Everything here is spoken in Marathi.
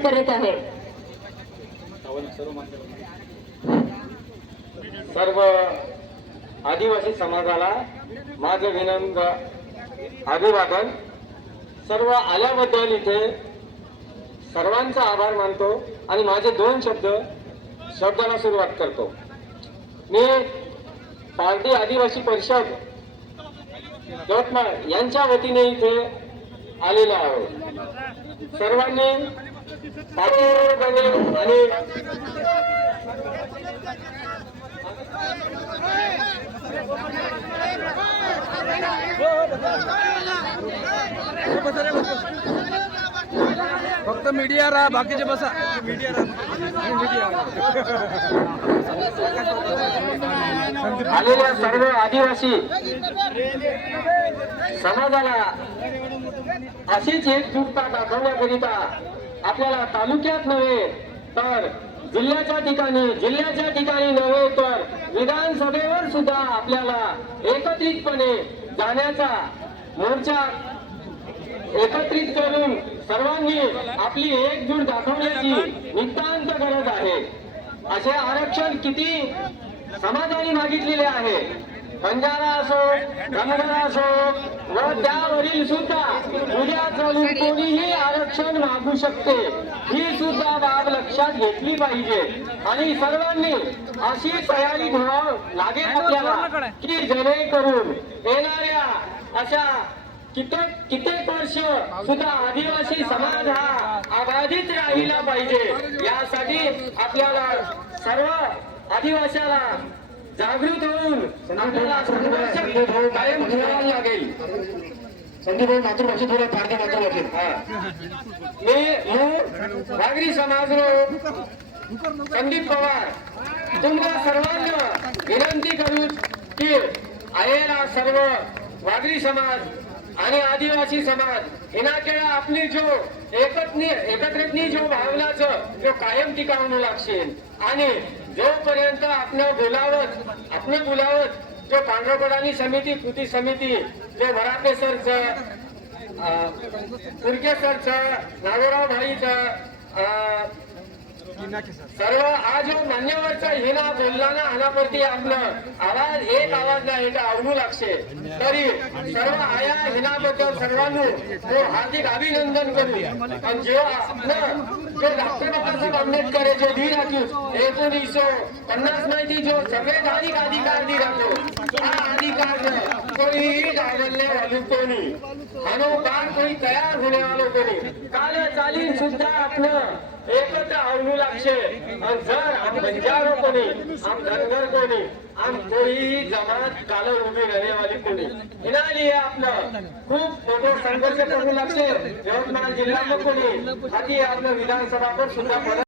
स्वागत करत आहे। सर्व आदिवासी समाजाला माझं विनम्र अभिवादन। सर्व आल्याबद्दल इथे सर्वांचा आभार मानतो आणि माझे दोन शब्दाला सुरुवात करतो। मी पारडी आदिवासी परिषद यवतमाळ यांच्या वतीने इथे आलेलो आहे। सर्वांनी आणि फक्त मीडिया राहा, बाकीचे बसा। मीडिया आलेल्या सर्व आदिवासी समाजाला अशीच एकजुटता दाखवण्याकरिता आपल्याला तालुक्यात नव्हे तर जिल्ह्याच्या ठिकाणी नव्हे तर विधानसभेवर सुद्धा आपल्याला एकत्रितपणे जाण्याचा मोर्चा एकत्रित करून सर्वांनी आपली एकजूट दाखवण्याची नितांत गरज आहे। असे आरक्षण किती समाजाने मागितलेले आहे, बंजारा असो धनगर असो व त्यावरील सुद्धा उद्या चालून कोणीही आरक्षण मागू शकते, ही सुद्धा बाब लक्षात घेतली पाहिजे। आणि सर्वांनी अशी तयारी ठेवावी लागेल आपल्याला की जेणेकरून येणाऱ्या अशा कित्येक वर्ष सुद्धा आदिवासी समाज हा अबाधित राहिला पाहिजे। यासाठी आपल्याला सर्व आदिवासीला जागृत होऊन कायम ठेवावं लागेल। संदीप भाऊ मातृभाषेत थोडं पारधी मातृभाषेत मी वाघरी समाज संदीप पवार तुमच्या सर्वांना विनंती करू की आलेला सर्व वाघरी समाज आणि आदिवासी समाज येणाऱ्या आपली जो एकत्रितनी जो भावनाचं जो कायम टिकावून लागशील आणि जोपर्यंत आपण बोलावत जो पांढरपडानी समिती कृती समिती जो भराटे सरचं तुर्के सरचं नागोराव भाईचं सर्व आज मान्यवरचा हेना बोलला आनापरती आपलं आवाज एक आवाज नाही हे अवघू लागશે तरी सर्व आया हेनाबद्दल सर्वांना तो हार्दिक अभिनंदन करू। आणि जेव्हा आपलं जो डॉक्टर बाबासाहेब आंबेडकर जो धीर राखीव 1950 माहिती जो संवैधानिक अधिकार दी राखो हा अधिकार कोणीही डावलने वालू कोणी आणि बार कोणी तयार होणे वालो कोणी काल चालीन सुद्धा आपलं एकत्र आवडू लागશે। जर आम बंजारो कोणी आम धनगर कोणी आम कोणीही जमात काल उभी रहने वाली कोणी इना लिए आपलं खूप मोठं संघर्ष करू लागશે। यवतमाळ जिल्ह्यात कोणी आधी आपलं विधानसभा पण सुद्धा